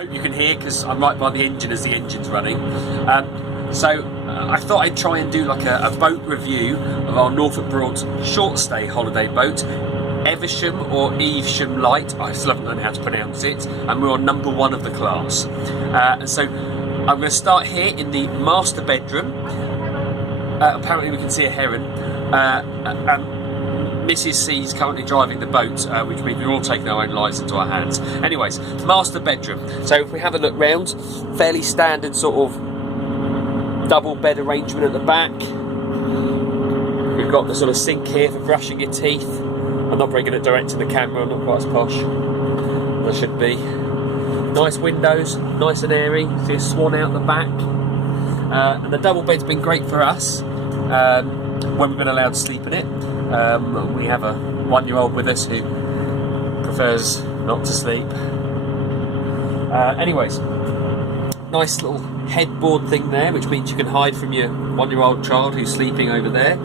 hope you can hear because I'm right by the engine as the engine's running. I thought I'd try and do like a boat review of our Norfolk Broads short stay holiday boat, Evesham or Evesham Light. I still haven't learned how to pronounce it, and we're on number 1 of the class. So I'm going to start here in the master bedroom. Apparently we can see a heron. Mrs. C is currently driving the boat, which means we're all taking our own lives into our hands. Anyways, master bedroom. So if we have a look round, fairly standard sort of double bed arrangement at the back. We've got the sort of sink here for brushing your teeth. I'm not very good at directing the camera, I'm not quite as posh as I should be. Nice windows, nice and airy. See a swan out the back. And the double bed's been great for us when we've been allowed to sleep in it. We have a 1-year-old with us who prefers not to sleep. Anyways, nice little headboard thing there, which means you can hide from your 1-year-old child who's sleeping over there.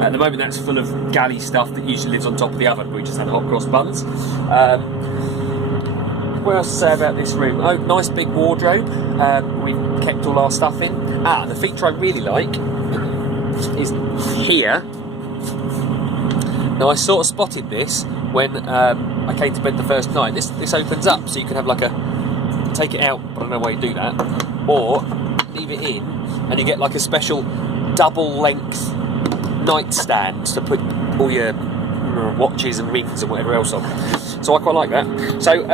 At the moment that's full of Galley stuff that usually lives on top of the oven. We just had hot cross buns. What else to say about this room? Oh, nice big wardrobe. We've kept all our stuff in. The feature I really like is here. Now I sort of spotted this when I came to bed the first night. This opens up, so you can have like take it out, but I don't know why you do that, or leave it in, and you get like a special double length nightstand to put all your watches and rings and whatever else on. So I quite like that. So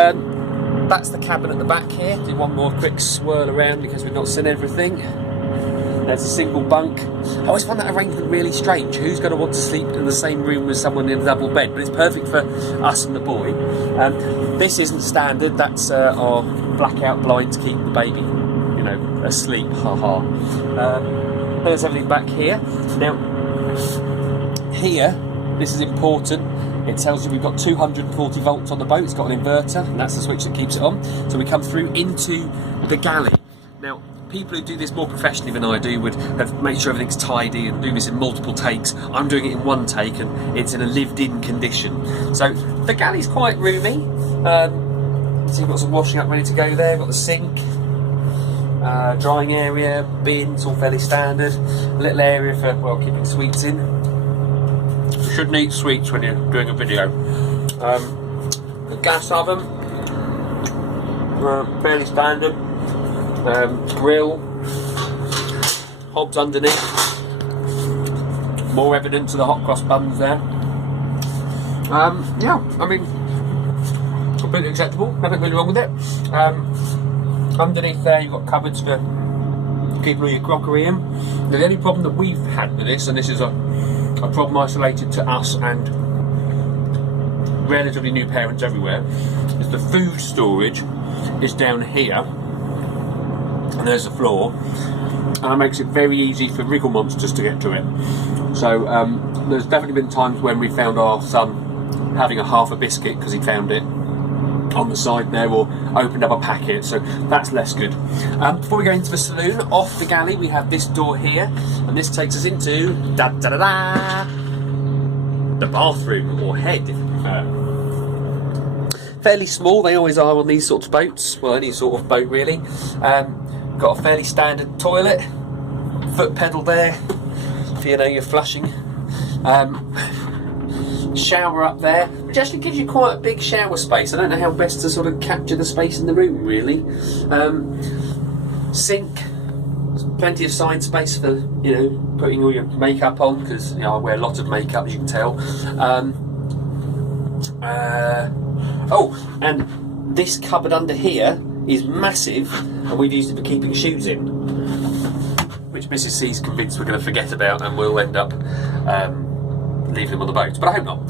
that's the cabin at the back here. Do one more quick swirl around because we've not seen everything. There's a single bunk. I always find that arrangement really strange. Who's going to want to sleep in the same room as someone in a double bed? But it's perfect for us and the boy. This isn't standard. That's our blackout blind to keep the baby, you know, asleep. Haha. There's everything back here. Now, here, this is important. It tells you we've got 240 volts on the boat. It's got an inverter, and that's the switch that keeps it on. So we come through into the galley. Now, people who do this more professionally than I do would have made sure everything's tidy and do this in multiple takes. I'm doing it in one take, and it's in a lived-in condition. So the galley's quite roomy. So you've got some washing up ready to go there. Got the sink, drying area, bins, all fairly standard. A little area for, well, keeping sweets in. You shouldn't eat sweets when you're doing a video. The gas oven, fairly standard. Grill, hobs underneath, more evidence of the hot cross buns there. Yeah, I mean, completely acceptable, nothing really wrong with it. Underneath there you've got cupboards for keeping all your crockery in. Now, the only problem that we've had with this, and this is a problem isolated to us and relatively new parents everywhere, is the food storage is down here. And there's the floor, and it makes it very easy for wriggle monsters to get to it. So there's definitely been times when we found our son having a half a biscuit because he found it on the side there, or opened up a packet, so that's less good. Before we go into the saloon, off the galley we have this door here, and this takes us into the bathroom, or head if you prefer. Fairly small, they always are on these sorts of boats, well, any sort of boat really. Got a fairly standard toilet, foot pedal there for, you know, your flushing. Shower up there, which actually gives you quite a big shower space. I don't know how best to sort of capture the space in the room really. Sink, plenty of side space for, you know, putting all your makeup on, because, you know, I wear a lot of makeup as you can tell. Oh, and this cupboard under here is massive, and we've used it for keeping shoes in, which Mrs. C's convinced we're going to forget about, and we'll end up leaving them on the boat, but I hope not.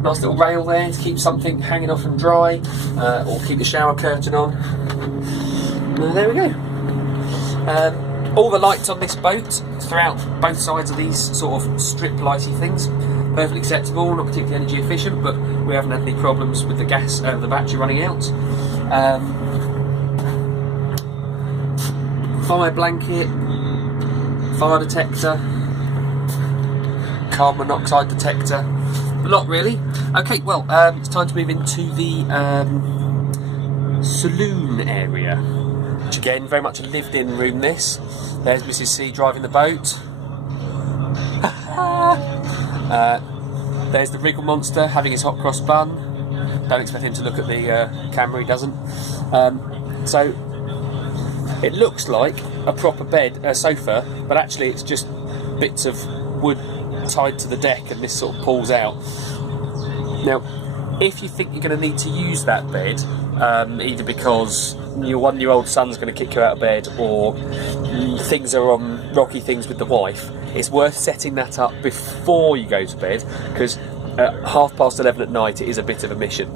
Nice little rail there to keep something hanging off and dry, or keep the shower curtain on. There we go. All the lights on this boat throughout both sides of these sort of strip lighty things, perfectly acceptable, not particularly energy efficient, but we haven't had any problems with the gas, the battery running out. Fire blanket, fire detector, carbon monoxide detector, a lot really. Okay, well, it's time to move into the saloon area, which again, very much a lived-in room this. There's Mrs. C driving the boat. There's the wriggle monster having his hot cross bun. Don't expect him to look at the camera, he doesn't. So it looks like a proper bed, sofa, but actually it's just bits of wood tied to the deck, and this sort of pulls out. Now, if you think you're going to need to use that bed, either because your 1-year-old son's going to kick you out of bed, or things are on rocky things with the wife, it's worth setting that up before you go to bed, because at 11:30 at night it is a bit of a mission.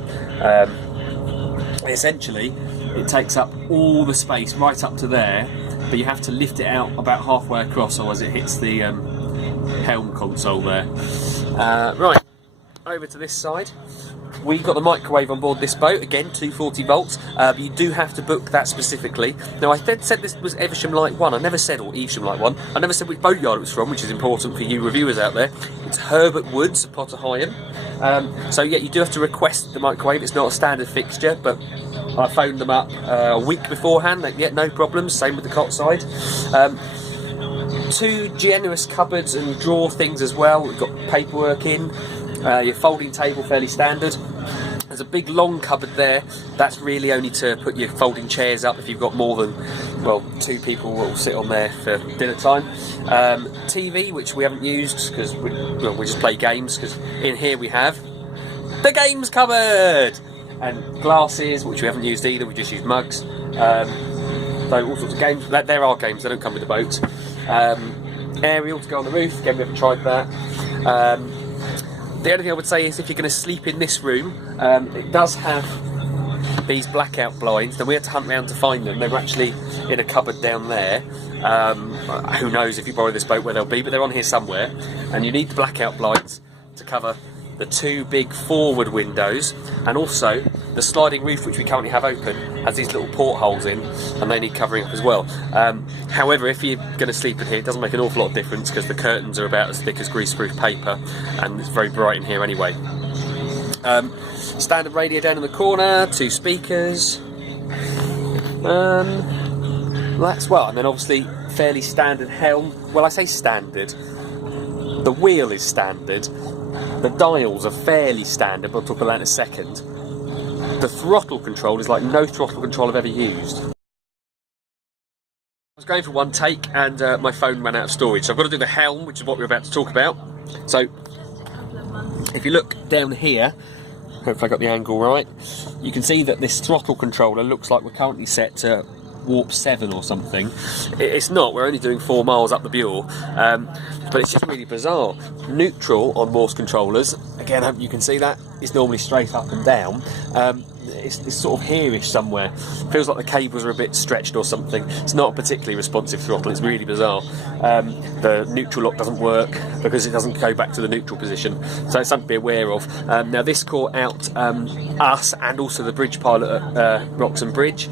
Essentially, it takes up all the space right up to there, but you have to lift it out about halfway across, otherwise it hits the Helm console there. Right, over to this side. We've got the microwave on board this boat, again 240 volts, but you do have to book that specifically. Now, I said this was Evesham Light 1, I never said, or Evesham Light 1, I never said which boatyard it was from, which is important for you reviewers out there. It's Herbert Woods, Potter Heigham. So yeah, you do have to request the microwave, it's not a standard fixture, but I phoned them up a week beforehand, yeah, no problems, same with the cot side. 2 generous cupboards and drawer things as well, we've got paperwork in. Your folding table, fairly standard. There's a big long cupboard there. That's really only to put your folding chairs up if you've got more than, well, 2 people will sit on there for dinner time. TV, which we haven't used because we just play games, because in here we have the games cupboard! And glasses, which we haven't used either, we just use mugs. So all sorts of games. There are games, they don't come with the boat. Aerial to go on the roof, again we haven't tried that. The only thing I would say is if you're going to sleep in this room, it does have these blackout blinds. Now, we had to hunt around to find them. They were actually in a cupboard down there. Who knows if you borrow this boat where they'll be, but they're on here somewhere. And you need the blackout blinds to cover the 2 big forward windows, and also the sliding roof, which we currently have open, has these little portholes in, and they need covering up as well. However, if you're going to sleep in here, it doesn't make an awful lot of difference, because the curtains are about as thick as greaseproof paper, and it's very bright in here anyway. Standard radio down in the corner, 2 speakers. That's well, and then obviously fairly standard Helm. Well, I say standard. The wheel is standard. The dials are fairly standard, but I'll talk about that in a second. The throttle control is like no throttle control I've ever used. I was going for one take and my phone ran out of storage, so I've got to do the Helm, which is what we're about to talk about. So, if you look down here, hopefully I got the angle right, you can see that this throttle controller looks like we're currently set to warp 7 or something. It's not, we're only doing 4 miles up the Bure, but it's just really bizarre. Neutral on Morse controllers, again I hope you can see that, is normally straight up and down. It's sort of here-ish somewhere. Feels like the cables are a bit stretched or something. It's not a particularly responsive throttle, it's really bizarre. The neutral lock doesn't work because it doesn't go back to the neutral position, so it's something to be aware of. Now this caught out us and also the bridge pilot at Wroxham Bridge.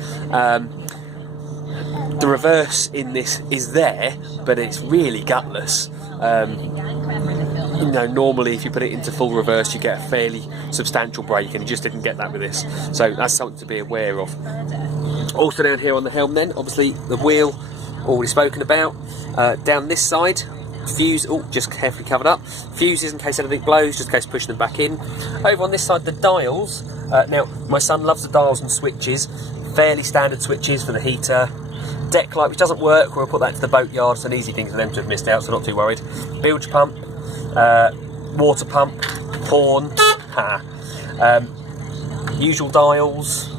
The reverse in this is there, but it's really gutless. You know, normally if you put it into full reverse you get a fairly substantial brake, and you just didn't get that with this, so that's something to be aware of. Also down here on the Helm then, obviously the wheel, already spoken about. Down this side, fuse, just carefully covered up, fuses in case anything blows, just in case pushing them back in. Over on this side, the dials. Now my son loves the dials and switches, fairly standard switches for the heater. Deck light, which doesn't work, we'll put that to the boatyard. It's an easy thing for them to have missed out, so not too worried. Bilge pump, water pump, horn, usual dials.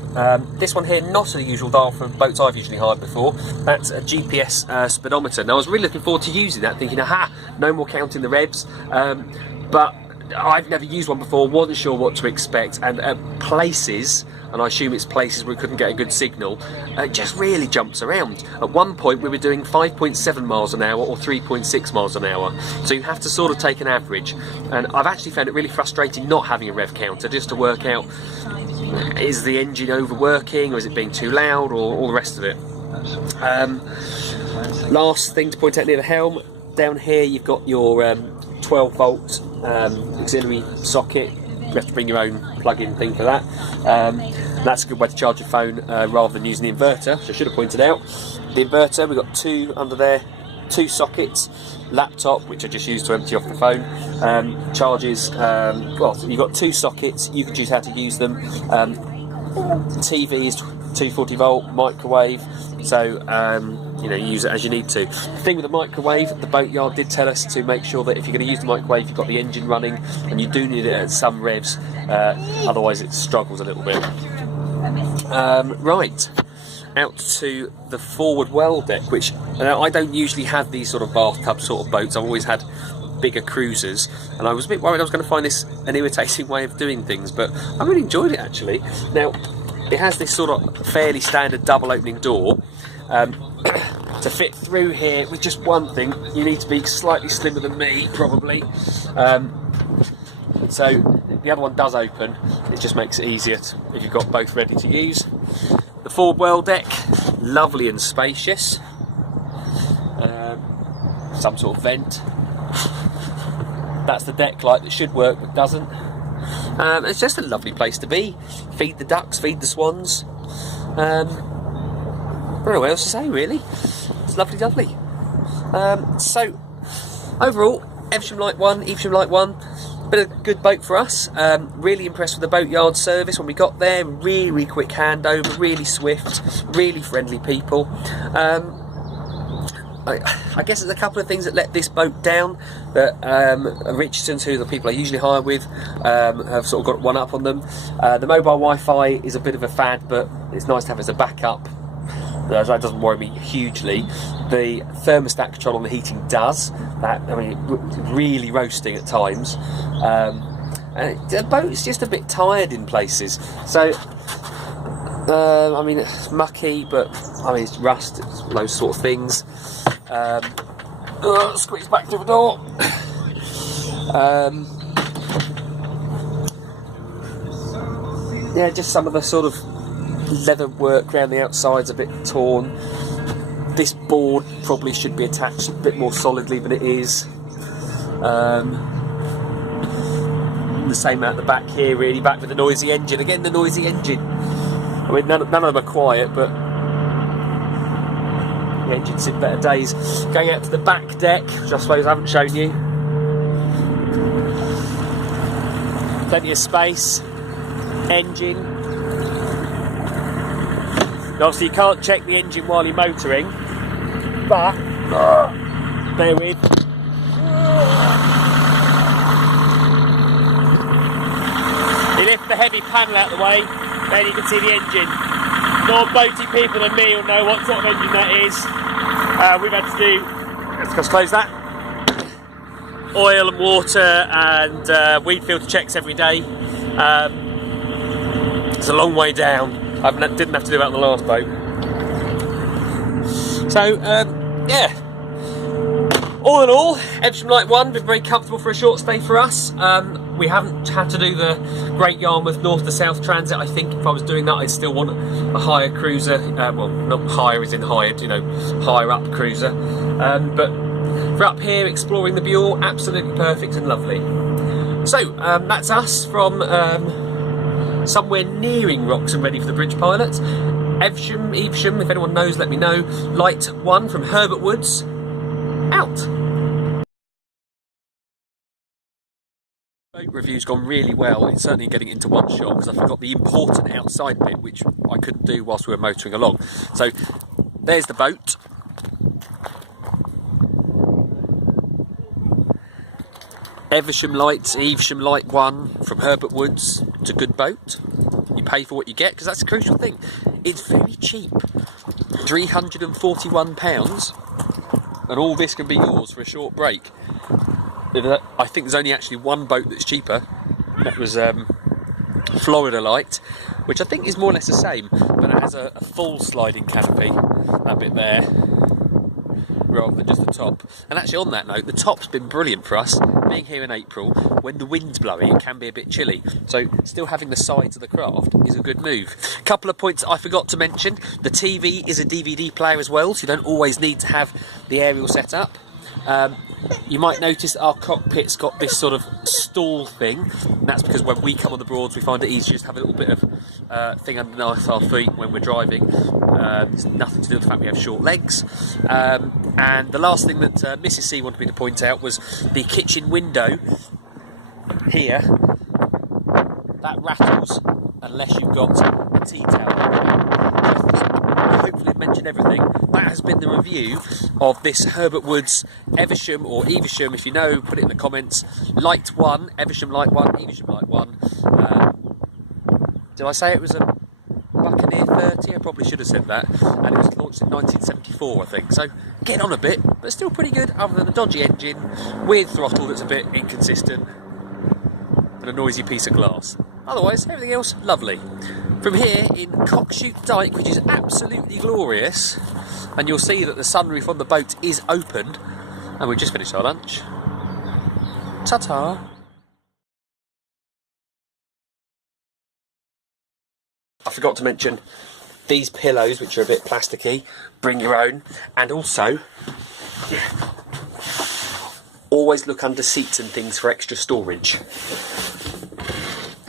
This one here, not a usual dial for boats I've usually hired before. That's a GPS speedometer. Now I was really looking forward to using that, thinking, aha, no more counting the revs. But I've never used one before, wasn't sure what to expect, and at places, and I assume it's places where we couldn't get a good signal, it just really jumps around. At one point we were doing 5.7 miles an hour or 3.6 miles an hour, so you have to sort of take an average, and I've actually found it really frustrating not having a rev counter, just to work out, is the engine overworking, or is it being too loud, or all the rest of it. Last thing to point out near the Helm, down here you've got your 12 volt auxiliary socket. You have to bring your own plug-in thing for that. That's a good way to charge your phone rather than using the inverter, which I should have pointed out. The inverter, we've got 2 under there, 2 sockets, laptop, which I just used to empty off the phone, charges, well, you've got 2 sockets, you can choose how to use them. TV is 240 volt, microwave, so you know, you use it as you need to. The thing with the microwave, the boatyard did tell us to make sure that if you're going to use the microwave, you've got the engine running, and you do need it at some revs, otherwise it struggles a little bit. Right, out to the forward well deck, which I don't usually have these sort of bathtub sort of boats. I've always had bigger cruisers, and I was a bit worried I was going to find this an irritating way of doing things, but I really enjoyed it actually. Now, it has this sort of fairly standard double opening door. To fit through here with just one thing, you need to be slightly slimmer than me, probably. So the other one does open. It just makes it easier if you've got both ready to use. The forward well deck, lovely and spacious. Some sort of vent. That's the deck light that should work but doesn't. It's just a lovely place to be. Feed the ducks, feed the swans. I don't know what else to say really. It's lovely, lovely. So overall, Evesham Light 1, Evesham Light 1, been a good boat for us. Really impressed with the boatyard service when we got there. Really quick handover, really swift, really friendly people. I guess there's a couple of things that let this boat down. That Richardson's, who the people I usually hire with, have sort of got one up on them. The mobile Wi-Fi is a bit of a fad, but it's nice to have as a backup. That doesn't worry me hugely. The thermostat control on the heating does. That, I mean, it's really roasting at times. And the boat's just a bit tired in places. So, I mean, it's mucky, but I mean, it's rust, it's those sort of things. Squeeze back to the door. Yeah, just some of the sort of leather work around the outside's a bit torn. This board probably should be attached a bit more solidly than it is. The same out the back here, really, back with the noisy engine. Again, the noisy engine. I mean, none of them are quiet, but the engine's in better days. Going out to the back deck, which I suppose I haven't shown you. Plenty of space. Engine. Now, obviously you can't check the engine while you're motoring, but bear with. You lift the heavy panel out of the way, then you can see the engine. More boaty people than me will know what sort of engine that is. We've had to do, let's just close that, oil and water and weed filter checks every day. It's a long way down. I didn't have to do that on the last boat. So, yeah. All in all, Evesham Light 1 been very comfortable for a short stay for us. We haven't had to do the Great Yarmouth north to south transit. I think if I was doing that, I'd still want a higher cruiser. Well, not higher as in hired, you know, higher up cruiser. But for up here, exploring the Bure, absolutely perfect and lovely. So, that's us from somewhere nearing Wroxham, ready for the bridge pilot. Evesham, if anyone knows, let me know. Light 1 from Herbert Woods, out. Boat review's gone really well. It's certainly getting into one shot because I forgot the important outside bit, which I couldn't do whilst we were motoring along. So there's the boat. Evesham Light 1 from Herbert Woods. It's a good boat. You pay for what you get, because that's a crucial thing. It's very cheap. £341, and all this can be yours for a short break. I think there's only actually one boat that's cheaper. That was Florida Light, which I think is more or less the same, but it has a full sliding canopy, that bit there, rather than just the top. And actually, on that note, the top's been brilliant for us. Being here in April, when the wind's blowing, it can be a bit chilly, so still having the sides of the craft is a good move. Couple of points I forgot to mention: the TV is a DVD player as well, so you don't always need to have the aerial set up. You might notice that our cockpit's got this sort of stall thing, and that's because when we come on the Broads we find it easier to have a little bit of thing underneath our feet when we're driving. It's nothing to do with the fact we have short legs. And the last thing that Mrs. C wanted me to point out was the kitchen window here. That rattles unless you've got a tea towel. Hopefully I've mentioned everything. That has been the review of this Herbert Woods Evesham, or Evesham if you know, put it in the comments. Light 1, Evesham Light 1, Evesham Light 1. Did I say it was a Buccaneer 30? I probably should have said that. And it was launched in 1974, I think. So getting on a bit, but still pretty good, other than a dodgy engine, weird throttle that's a bit inconsistent, and a noisy piece of glass. Otherwise, everything else, lovely. From here in Cockshute Dyke, which is absolutely glorious, and you'll see that the sunroof on the boat is opened, and we've just finished our lunch. Ta-ta! I forgot to mention these pillows, which are a bit plasticky, bring your own, and also always look under seats and things for extra storage.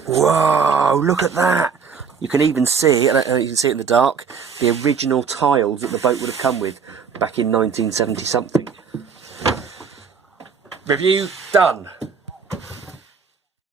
Whoa, look at that! You can even see, and you can see it in the dark, the original tiles that the boat would have come with back in 1970 something. Review done.